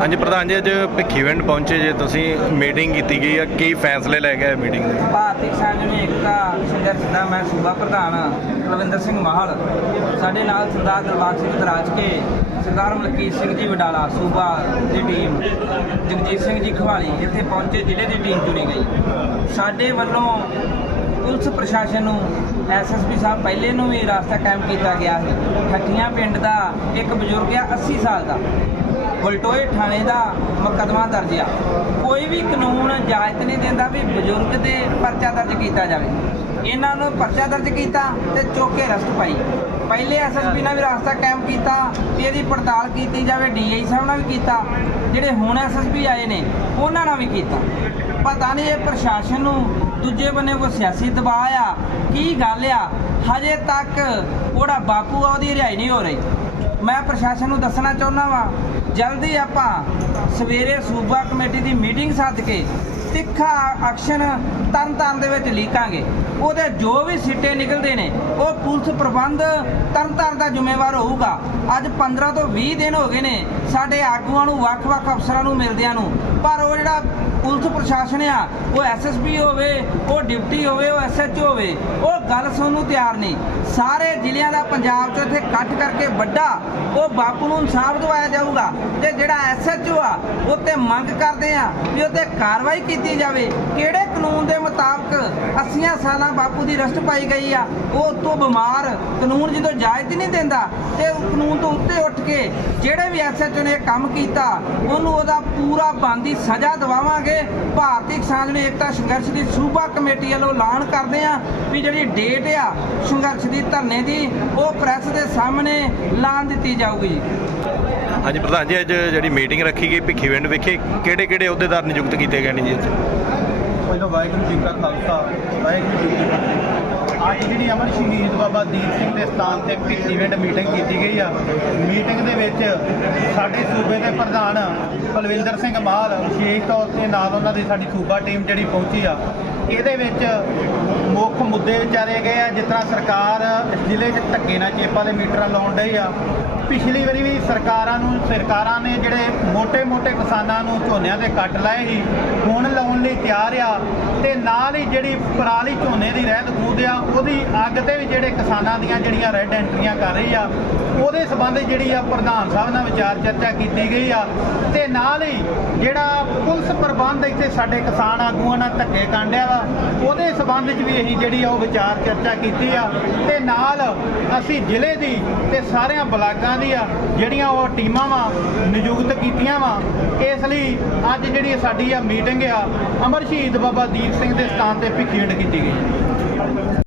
ਹਾਂਜੀ, ਪ੍ਰਧਾਨ ਜੀ, ਅੱਜ ਭਿੱਖੀਵਿੰਡ ਪਹੁੰਚੇ ਜੇ। ਤੁਸੀਂ ਮੀਟਿੰਗ ਕੀਤੀ ਗਈ ਆ। ਕੀ ਫੈਸਲੇ ਲੈ ਗਏ ਮੀਟਿੰਗ ਦੇ? ਭਾਰਤੀ ਕਿਸਾਨ ਯੂਨੀਅਨ ਏਕਤਾ ਸੰਘਰਸ਼ ਦਾ ਮੈਂ ਸੂਬਾ ਪ੍ਰਧਾਨ ਕੁਲਵਿੰਦਰ ਸਿੰਘ ਮਾਹਲ ਸਾਡੇ ਨਾਲ ਸਰਦਾਰ ਦਿਲਬਾਗ ਸਿੰਘ ਦਰਾਜ ਕੇ, ਸਰਦਾਰ ਮਲਕੀਤ ਸਿੰਘ ਜੀ ਵਡਾਲਾ, ਸੂਬਾ ਦੀ ਟੀਮ ਜਗਜੀਤ ਸਿੰਘ ਜੀ ਖਵਾਲੀ ਇੱਥੇ ਪਹੁੰਚੇ ਜ਼ਿਲ੍ਹੇ ਦੀ ਟੀਮ ਚੁਣੀ ਗਈ। ਸਾਡੇ ਵੱਲੋਂ ਪੁਲਿਸ ਪ੍ਰਸ਼ਾਸਨ ਨੂੰ ਐਸਐਸਪੀ ਸਾਹਿਬ ਪਹਿਲੇ ਨੂੰ ਵੀ ਰਾਸਤਾ ਕਾਇਮ ਕੀਤਾ ਗਿਆ ਸੀ। ਠੱਠੀਆਂ ਪਿੰਡ ਦਾ ਇੱਕ ਬਜ਼ੁਰਗ ਆ 80 ਸਾਲ ਦਾ। ਬਲਟੋਏ ਥਾਣੇ ਦਾ ਮੁਕੱਦਮਾ ਦਰਜ ਆ। ਕੋਈ ਵੀ ਕਾਨੂੰਨ ਇਜਾਜ਼ਤ ਨਹੀਂ ਦਿੰਦਾ ਵੀ ਬਜ਼ੁਰਗ ਦੇ ਪਰਚਾ ਦਰਜ ਕੀਤਾ ਜਾਵੇ। ਇਹਨਾਂ ਨੂੰ ਪਰਚਾ ਦਰਜ ਕੀਤਾ ਤੇ ਚੁੱਕ ਕੇ ਰਸਤ ਪਾਈ। ਪਹਿਲੇ ਐਸਐਸਪੀ ਨਾਲ ਵੀ ਰਾਸਤਾ ਕਾਇਮ ਕੀਤਾ ਇਹਦੀ ਪੜਤਾਲ ਕੀਤੀ ਜਾਵੇ ਡੀਆਈ ਸਾਹਿਬ ਨਾਲ ਵੀ ਕੀਤਾ, ਜਿਹੜੇ ਹੁਣ ਐਸਐਸਪੀ ਆਏ ਨੇ, ਉਹਨਾਂ ਨਾਲ ਵੀ ਕੀਤਾ। ਪਤਾ ਨਹੀਂ ਇਹ ਪ੍ਰਸ਼ਾਸਨ ਨੂੰ ਦੂਜੇ ਬੰਨੇ ਕੋ ਸਿਆਸੀ ਦਬਾਅ ਆ, ਕੀ ਗੱਲ ਆ? ਹਜੇ ਤੱਕ ਉਹਦਾ ਬਾਪੂ ਆ, ਉਹਦੀ ਰਿਹਾਈ ਨਹੀਂ ਹੋ ਰਹੀ। ਮੈਂ ਪ੍ਰਸ਼ਾਸਨ ਨੂੰ ਦੱਸਣਾ ਚਾਹੁੰਦਾ ਵਾਂ, ਜਲਦੀ ਆਪਾਂ ਸਵੇਰੇ ਸੂਬਾ ਕਮੇਟੀ ਦੀ ਮੀਟਿੰਗ ਸੱਦ ਕੇ ਤਿੱਖਾ ਐਕਸ਼ਨ ਤਰਨ ਤਾਰਨ ਦੇ ਵਿੱਚ ਲੀਕਾਂਗੇ। ਉਹਦੇ ਜੋ ਵੀ ਸਿੱਟੇ ਨਿਕਲਦੇ ਨੇ, ਉਹ ਪੁਲਿਸ ਪ੍ਰਬੰਧ ਤਰਨ ਤਾਰਨ ਦਾ ਜ਼ਿੰਮੇਵਾਰ ਹੋਊਗਾ। ਅੱਜ 15 ਤੋਂ 20 ਦਿਨ ਹੋ ਗਏ ਨੇ ਸਾਡੇ ਆਗੂਆਂ ਨੂੰ, ਵੱਖ-ਵੱਖ ਅਫਸਰਾਂ ਨੂੰ, ਮਿਲਦਿਆਂ ਨੂੰ। ਪਰ ਉਹ ਜਿਹੜਾ ਪੁਲਿਸ ਪ੍ਰਸ਼ਾਸਨ ਆ, ਉਹ ਐਸਐਸਪੀ ਹੋਵੇ, ਉਹ ਡਿਪਟੀ ਹੋਵੇ, ਉਹ ਐਸਐਚਓ ਹੋਵੇ, ਉਹ ਗੱਲ ਸੁਣਨ ਨੂੰ ਤਿਆਰ ਨਹੀਂ ਸਾਰੇ ਜ਼ਿਲ੍ਹਿਆਂ ਦਾ ਪੰਜਾਬ 'ਚ ਇੱਥੇ ਇਕੱਠ ਕਰਕੇ ਵੱਡਾ ਉਹ ਬਾਪੂ ਨੂੰ ਇਨਸਾਫ ਦਿਵਾਇਆ ਜਾਊਗਾ ਤੇ ਜਿਹੜਾ ਐਸਐਚਓ ਆ, ਉਹ ਤੇ ਮੰਗ ਕਰਦੇ ਆ ਵੀ ਉਹ ਤੇ ਕਾਰਵਾਈ ਕੀਤੀ ਜਾਵੇ। ਕਿਹੜੇ ਕਾਨੂੰਨ ਦੇ ਮੁਤਾਬਕ 80 ਸਾਲਾਂ ਬਾਪੂ ਦੀ ਰਸਟ ਪਾਈ ਗਈ ਆ, ਉਹ ਤੋਂ ਬਿਮਾਰ, ਕਾਨੂੰਨ ਜਦੋਂ ਇਜਾਜ਼ਤ ਹੀ ਨਹੀਂ ਦਿੰਦਾ, ਤੇ ਕਾਨੂੰਨ ਤੋਂ ਉੱਤੇ ਉੱਠ ਕੇ ਜਿਹੜੇ ਵੀ ਐਸਐਚਓ ਨੇ ਕੰਮ ਕੀਤਾ, ਉਹਨੂੰ ਉਹਦਾ ਪੂਰਾ ਬੰਦੀ ਸਜ਼ਾ ਦਿਵਾਵਾਂਗੇ। ਭਾਰਤੀ ਕਿਸਾਨ ਯੂਨੀਅਨ ਏਕਤਾ ਸੰਘਰਸ਼ ਦੀ ਸੂਬਾ ਕਮੇਟੀ ਵੱਲੋਂ ਐਲਾਨ ਕਰਦੇ ਆ ਵੀ ਜਿਹੜੀ ਡੇਟ ਆ ਸੰਘਰਸ਼ ਦੀ ਧਰਨੇ ਦੀ, ਉਹ ਪ੍ਰੈਸ ਦੇ ਸਾਹਮਣੇ ਐਲਾਨ ਦਿੱਤੀ ਜਾਊਗੀ ਜੀ। ਹਾਂਜੀ ਪ੍ਰਧਾਨ ਜੀ ਅੱਜ ਜਿਹੜੀ ਮੀਟਿੰਗ ਰੱਖੀ ਗਈ ਭਿੱਖੀਵਿੰਡ ਵਿਖੇ ਕਿਹੜੇ ਕਿਹੜੇ ਅਹੁਦੇਦਾਰ ਨਿਯੁਕਤ ਕੀਤੇ ਗਏ ਨੇ ਜੀ ਇੱਥੇ ਪਹਿਲਾਂ ਵਾਹਿਗੁਰੂ ਜੀ ਕਾ ਖਾਲਸਾ ਵਾਹਿਗੁਰੂ ਜੀ ਕੀ ਫਤਿਹ। ਅੱਜ ਜਿਹੜੀ ਅਮਰ ਸ਼ਹੀਦ ਬਾਬਾ ਦੀਪ ਸਿੰਘ ਦੇ ਸਥਾਨ ਤੇ ਇੱਕ ਇਵੈਂਟ ਮੀਟਿੰਗ ਕੀਤੀ ਗਈ ਆ। ਮੀਟਿੰਗ ਦੇ ਵਿੱਚ ਸਾਡੇ ਸੂਬੇ ਦੇ ਪ੍ਰਧਾਨ ਬਲਵਿੰਦਰ ਸਿੰਘ ਮਾਲ ਵਿਸ਼ੇਸ਼ ਤੌਰ ਤੇ ਨਾਲ ਉਹਨਾਂ ਦੀ ਸਾਡੀ ਸੂਬਾ ਟੀਮ ਜਿਹੜੀ ਪਹੁੰਚੀ ਆ। ਇਹਦੇ ਵਿੱਚ ਮੁੱਖ ਮੁੱਦੇ ਵਿਚਾਰੇ ਗਏ ਆ, ਜਿਸ ਤਰ੍ਹਾਂ ਸਰਕਾਰ ਜ਼ਿਲ੍ਹੇ 'ਚ ਧੱਕੇ ਨਾਲ ਚੇਪਾ ਦੇ ਮੀਟਰਾਂ ਲਾਉਣ ਡਈ ਆ। ਪਿਛਲੀ ਵਾਰੀ ਵੀ ਸਰਕਾਰਾਂ ਨੂੰ, ਸਰਕਾਰਾਂ ਨੇ ਜਿਹੜੇ ਮੋਟੇ ਮੋਟੇ ਕਿਸਾਨਾਂ ਨੂੰ ਝੋਨਿਆਂ ਦੇ ਕੱਟ ਲਾਏ ਸੀ, ਹੁਣ ਲਾਉਣ ਲਈ ਤਿਆਰ ਆ ਤੇ ਨਾਲ ਹੀ ਜਿਹੜੀ ਪਰਾਲੀ ਝੋਨੇ ਦੀ ਰਹਿਤ ਖੂਦ ਆ ਉਹਦੀ ਅੱਗ ਤੇ ਵੀ ਜਿਹੜੇ ਕਿਸਾਨਾਂ ਦੀਆਂ ਜਿਹੜੀਆਂ ਰੈੱਡ ਐਂਟਰੀਆਂ ਕਰ ਰਹੀ ਆ, ਉਹਦੇ ਸੰਬੰਧ ਜਿਹੜੀ ਆ ਪ੍ਰਧਾਨ ਸਾਹਿਬ ਨਾਲ ਵਿਚਾਰ ਚਰਚਾ ਕੀਤੀ ਗਈ ਆ। ਤੇ ਨਾਲ ਹੀ ਜਿਹੜਾ ਪੁਲਿਸ ਪ੍ਰਬੰਧ ਇੱਥੇ ਸਾਡੇ ਕਿਸਾਨ ਆਗੂਆਂ ਨਾਲ ਧੱਕੇ ਕਾਂਡਿਆ ਵਾ, ਉਹਦੇ ਸੰਬੰਧ 'ਚ ਵੀ ਅਸੀਂ ਜਿਹੜੀ ਆ ਉਹ ਵਿਚਾਰ ਚਰਚਾ ਕੀਤੀ ਆ। ਤੇ ਨਾਲ ਅਸੀਂ ਜ਼ਿਲ੍ਹੇ ਦੀ ਤੇ ਸਾਰਿਆਂ ਬਲਾਕਾਂ ਦੀ ਆ, ਜਿਹੜੀਆਂ ਉਹ ਟੀਮਾਂ ਵਾ, ਨਿਯੁਕਤ ਕੀਤੀਆਂ ਵਾ, ਇਸ ਲਈ ਅੱਜ ਜਿਹੜੀ ਸਾਡੀ ਆ ਮੀਟਿੰਗ ਆ, ਅਮਰ ਸ਼ਹੀਦ ਬਾਬਾ ਦੀਪ ਸਿੰਘ ਦੇ ਸਥਾਨ ਤੇ ਭਿੱਖੀਂਡ ਕੀਤੀ ਗਈ।